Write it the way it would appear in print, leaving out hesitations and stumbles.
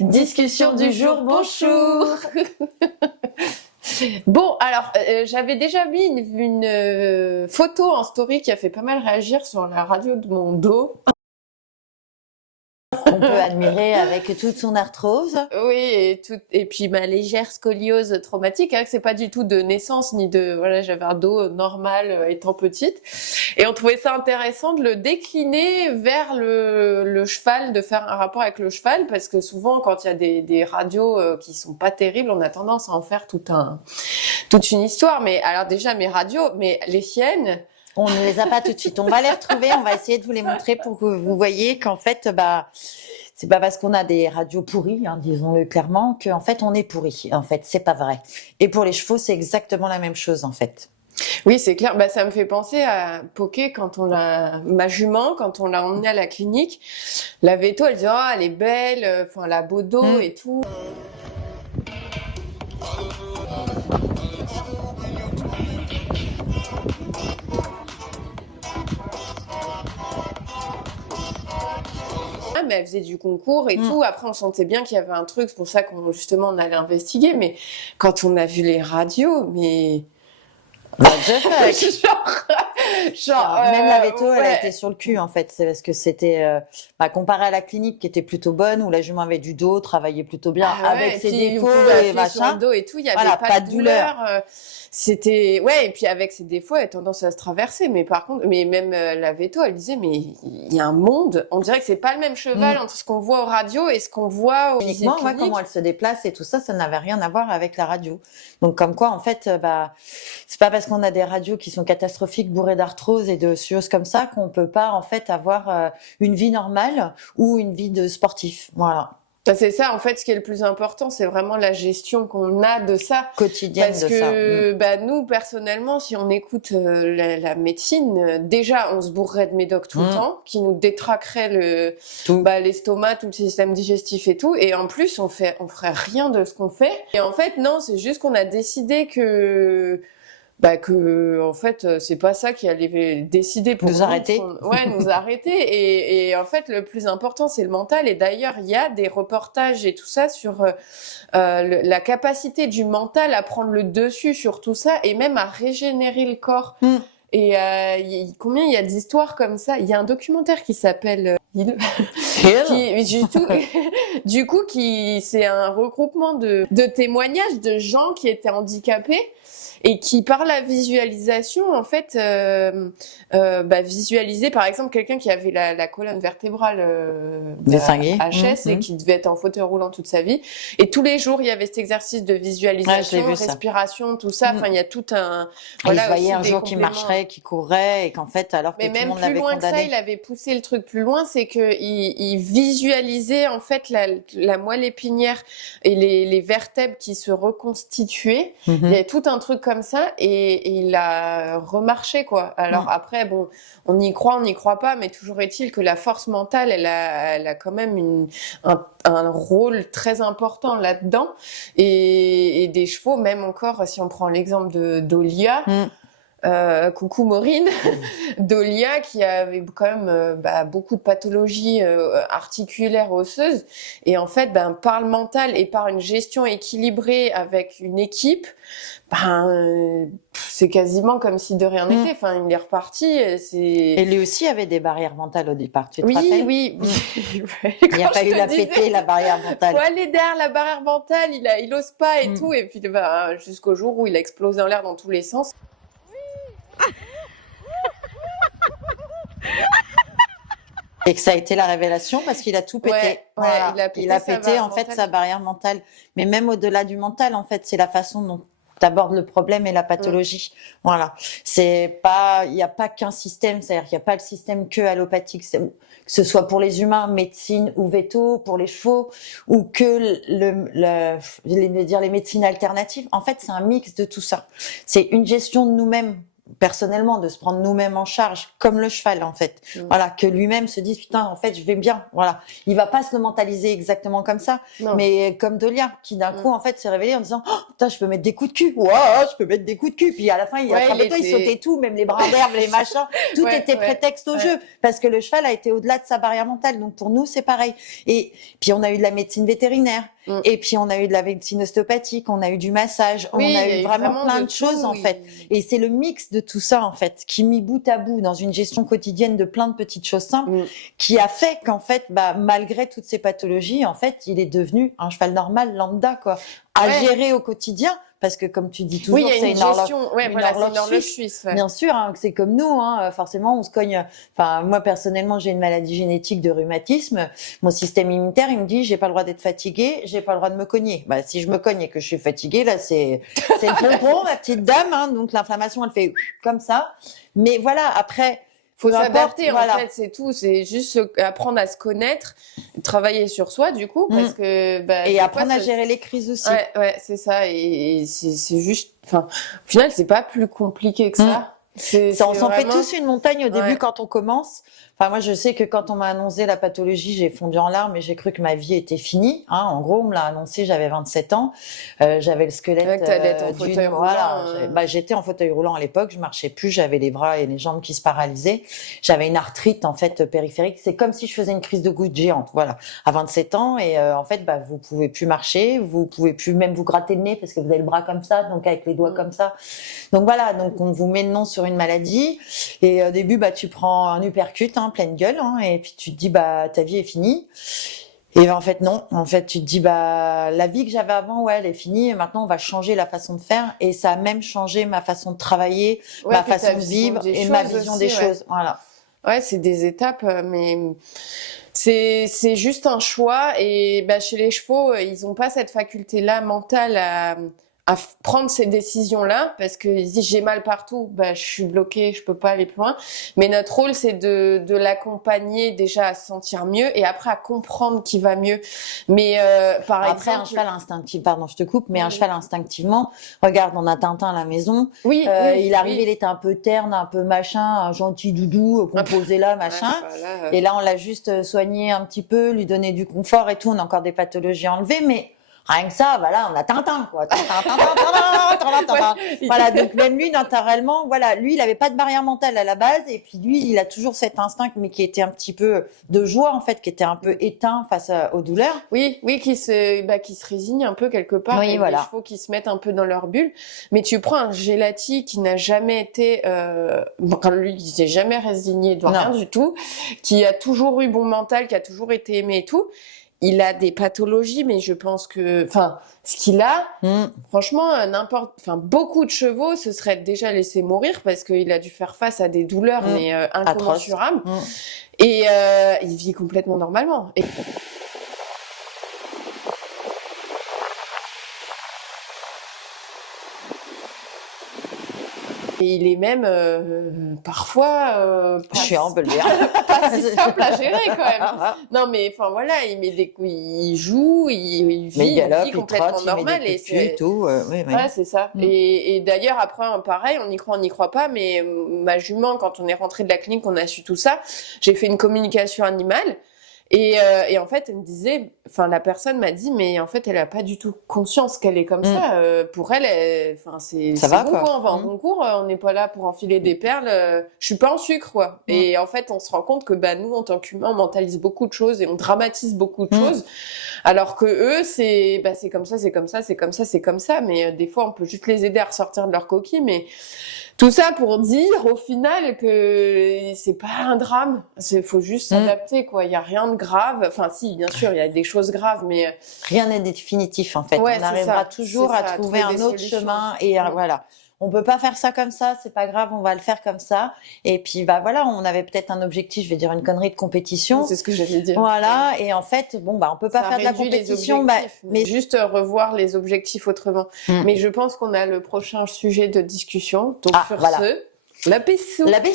Discussion du jour, bonjour. Bon, alors, j'avais déjà mis une photo en story qui a fait pas mal réagir sur la radio de mon dos. On peut admirer avec toute son arthrose. Oui, et puis ma légère scoliose traumatique, hein, que c'est pas du tout de naissance ni de, voilà, j'avais un dos normal étant petite. Et on trouvait ça intéressant de le décliner vers le cheval, de faire un rapport avec le cheval, parce que souvent quand il y a des radios qui sont pas terribles, on a tendance à en faire toute une histoire. Mais alors déjà mes radios, mais les siennes. On ne les a pas tout de suite. On va les retrouver, on va essayer de vous les montrer pour que vous voyez qu'en fait, c'est pas parce qu'on a des radios pourries, hein, disons-le clairement, qu'en fait on est pourri. En fait, c'est pas vrai. Et pour les chevaux, c'est exactement la même chose en fait. Oui, c'est clair. Ça me fait penser à Poké ma jument, quand on l'a emmenée à la clinique. La Veto, elle dit, oh, elle est belle, enfin, elle a beau dos et tout. Mais elle faisait du concours et tout. Après, on sentait bien qu'il y avait un truc. C'est pour ça qu'on, justement, on allait investiguer. Mais quand on a vu les radios, mais... Même la Veto, elle a été sur le cul en fait. C'est parce que c'était comparé à la clinique qui était plutôt bonne, où la jument avait du dos, travaillait plutôt bien avec ses défauts et machin. Dos et tout, il y avait pas de douleur. C'était et puis avec ses défauts, elle a tendance à se traverser. Mais par contre, même la Veto, elle disait mais il y a un monde. On dirait que c'est pas le même cheval entre ce qu'on voit aux radios et ce qu'on voit aux visites cliniques. Comment elle se déplace et tout ça, ça n'avait rien à voir avec la radio. Donc comme quoi en fait, c'est pas parce qu'on a des radios qui sont catastrophiques, bourrées d'arthrose et de choses comme ça, qu'on peut pas en fait avoir une vie normale ou une vie de sportif. Voilà. C'est ça, en fait, ce qui est le plus important, c'est vraiment la gestion qu'on a de ça. Quotidienne de ça. Parce que nous, personnellement, si on écoute la médecine, déjà, on se bourrerait de médocs tout le temps, qui nous détraquerait l'estomac, tout le système digestif et tout. Et en plus, on ferait rien de ce qu'on fait. Et en fait, non, c'est juste qu'on a décidé que en fait c'est pas ça qui allait décider pour nous arrêter. Nous arrêter et en fait le plus important c'est le mental et d'ailleurs il y a des reportages et tout ça sur la capacité du mental à prendre le dessus sur tout ça et même à régénérer le corps. Et combien il y a d'histoires comme ça. Il y a un documentaire qui s'appelle du coup c'est un regroupement de témoignages de gens qui étaient handicapés et qui par la visualisation en fait visualiser par exemple quelqu'un qui avait la colonne vertébrale HS et qui devait être en fauteuil roulant toute sa vie et tous les jours il y avait cet exercice de visualisation, respiration, tout ça. Enfin il y a tout un il voyait un jour qui marcherait, qui courrait et qu'en fait alors que tout le monde l'avait condamné. Mais même plus loin que ça, il avait poussé le truc plus loin, c'est que il visualisait en fait la moelle épinière et les vertèbres qui se reconstituaient. Il y avait tout un truc comme ça et il a remarché quoi. Alors après on y croit pas, mais toujours est-il que la force mentale elle a quand même un rôle très important là-dedans et des chevaux même encore si on prend l'exemple de d'Olia. Coucou Maureen, d'Olia qui avait quand même beaucoup de pathologies articulaires osseuses et en fait par le mental et par une gestion équilibrée avec une équipe c'est quasiment comme si de rien n'était. Enfin il est reparti et lui aussi avait des barrières mentales au départ, tu te rappelles? Oui. Il a fallu la péter la barrière mentale. Faut aller derrière la barrière mentale, il ose pas et tout et puis jusqu'au jour où il a explosé en l'air dans tous les sens. Et que ça a été la révélation parce qu'il a tout pété. Il a pété en fait sa barrière mentale. Mais même au-delà du mental, en fait, c'est la façon dont tu abordes le problème et la pathologie. Voilà. C'est pas, il n'y a pas qu'un système, c'est-à-dire qu'il n'y a pas le système que allopathique, que ce soit pour les humains, médecine ou veto, pour les chevaux, ou que les médecines alternatives. En fait, c'est un mix de tout ça. C'est une gestion de nous-mêmes personnellement, de se prendre nous-mêmes en charge, comme le cheval en fait. Voilà, que lui-même se dise putain, en fait, je vais bien. Voilà, il va pas se le mentaliser exactement comme ça, mais comme Dolia, qui d'un coup en fait s'est réveillé en disant, oh, putain, je peux mettre des coups de cul. Waouh, je peux mettre des coups de cul. Puis à la fin, il il sautait tout, même les brins d'herbe, les machins, tout était prétexte au jeu, parce que le cheval a été au-delà de sa barrière mentale. Donc pour nous, c'est pareil. Et puis on a eu de la médecine vétérinaire. Et puis on a eu de la médecine ostéopathique, on a eu du massage, on a eu vraiment plein de choses en fait. Et c'est le mix de tout ça en fait qui mis bout à bout dans une gestion quotidienne de plein de petites choses simples qui a fait qu'en fait, malgré toutes ces pathologies, en fait, il est devenu un cheval normal lambda quoi, à gérer au quotidien. Parce que comme tu dis toujours, c'est une horloge suisse. Bien sûr, hein, c'est comme nous, hein, forcément, on se cogne. Enfin, moi personnellement, j'ai une maladie génétique de rhumatisme. Mon système immunitaire, il me dit, j'ai pas le droit d'être fatiguée, j'ai pas le droit de me cogner. Bah, si je me cogne et que je suis fatiguée, là, c'est le pompon, ma petite dame. Hein, donc l'inflammation, elle fait comme ça. Mais voilà, après. Faut s'adapter, en fait, c'est tout. C'est juste apprendre à se connaître, travailler sur soi, du coup, parce que, et apprendre à gérer les crises aussi. Ouais, c'est ça. Et c'est juste, enfin, au final, c'est pas plus compliqué que ça. On s'en fait tous une montagne au début quand on commence. Enfin, moi, je sais que quand on m'a annoncé la pathologie, j'ai fondu en larmes et j'ai cru que ma vie était finie. Hein, en gros, on me l'a annoncé, j'avais 27 ans. J'avais le squelette j'étais en fauteuil roulant à l'époque, je marchais plus, j'avais les bras et les jambes qui se paralysaient. J'avais une arthrite, en fait, périphérique. C'est comme si je faisais une crise de goutte géante, voilà, à 27 ans. Et en fait, vous pouvez plus marcher, vous pouvez plus même vous gratter le nez parce que vous avez le bras comme ça, donc avec les doigts comme ça. Donc voilà, donc on vous met le nom sur une maladie. Et au début, tu prends un uppercut, pleine gueule, et puis tu te dis ta vie est finie. Et en fait non, en fait tu te dis la vie que j'avais avant, elle est finie. Et maintenant on va changer la façon de faire, et ça a même changé ma façon de travailler, ma façon de vivre et ma vision des choses. Voilà. Ouais, c'est des étapes, mais c'est juste un choix. Et chez les chevaux, ils ont pas cette faculté-là mentale à prendre ces décisions-là, parce que si j'ai mal partout, je suis bloquée, je peux pas aller plus loin. Mais notre rôle, c'est de l'accompagner déjà à se sentir mieux, et après à comprendre qui va mieux. Mais après, un cheval instinctif, pardon, je te coupe, mais un cheval instinctivement, regarde, on a Tintin à la maison. Il arrivait, il était un peu terne, un peu machin, un gentil doudou qu'on posait là, machin. Et là, on l'a juste soigné un petit peu, lui donné du confort et tout. On a encore des pathologies enlevées, mais rien que ça, voilà, on a Tintin, quoi. Voilà, donc même lui, naturellement, voilà, lui, il avait pas de barrière mentale à la base, et puis lui, il a toujours cet instinct, mais qui était un petit peu de joie, en fait, qui était un peu éteint face aux douleurs. Oui, qui se résigne un peu quelque part. Oui, voilà. Les chevaux qui se mettent un peu dans leur bulle. Mais tu prends un Gelati qui n'a jamais été, lui, il s'est jamais résigné de rien du tout, qui a toujours eu bon mental, qui a toujours été aimé et tout. Il a des pathologies, mais je pense que, ce qu'il a, franchement, beaucoup de chevaux se seraient déjà laissés mourir parce qu'il a dû faire face à des douleurs, mais incommensurables. Et il vit complètement normalement. Et il est même parfois je suis humble, pas si simple à gérer quand même. Non mais voilà, il met des coups, il joue, il vit complètement normal, et c'est tout. C'est ça. Et d'ailleurs après pareil, on n'y croit pas, mais ma jument, quand on est rentré de la clinique, on a su tout ça. J'ai fait une communication animale. Et en fait, elle me disait, la personne m'a dit, mais en fait, elle a pas du tout conscience qu'elle est comme ça. Pour elle, c'est bon, quoi. On va en concours, on n'est pas là pour enfiler des perles. Je suis pas en sucre, quoi. Et en fait, on se rend compte que nous, en tant qu'humains, on mentalise beaucoup de choses et on dramatise beaucoup de choses, alors que eux, c'est comme ça, c'est comme ça, c'est comme ça, c'est comme ça. Mais des fois, on peut juste les aider à ressortir de leur coquille, mais tout ça pour dire au final que c'est pas un drame, faut juste s'adapter, quoi. Il y a rien de grave. Enfin si, bien sûr, il y a des choses graves, mais rien n'est définitif en fait. On arrivera toujours à trouver un autre chemin, et voilà. On peut pas faire ça comme ça, c'est pas grave, on va le faire comme ça. Et puis voilà, on avait peut-être un objectif, je vais dire une connerie de compétition. C'est ce que j'allais dire. Voilà, et en fait, on peut pas faire de la compétition, mais juste revoir les objectifs autrement. Mais je pense qu'on a le prochain sujet de discussion. Donc sur ce, la paix. La paix.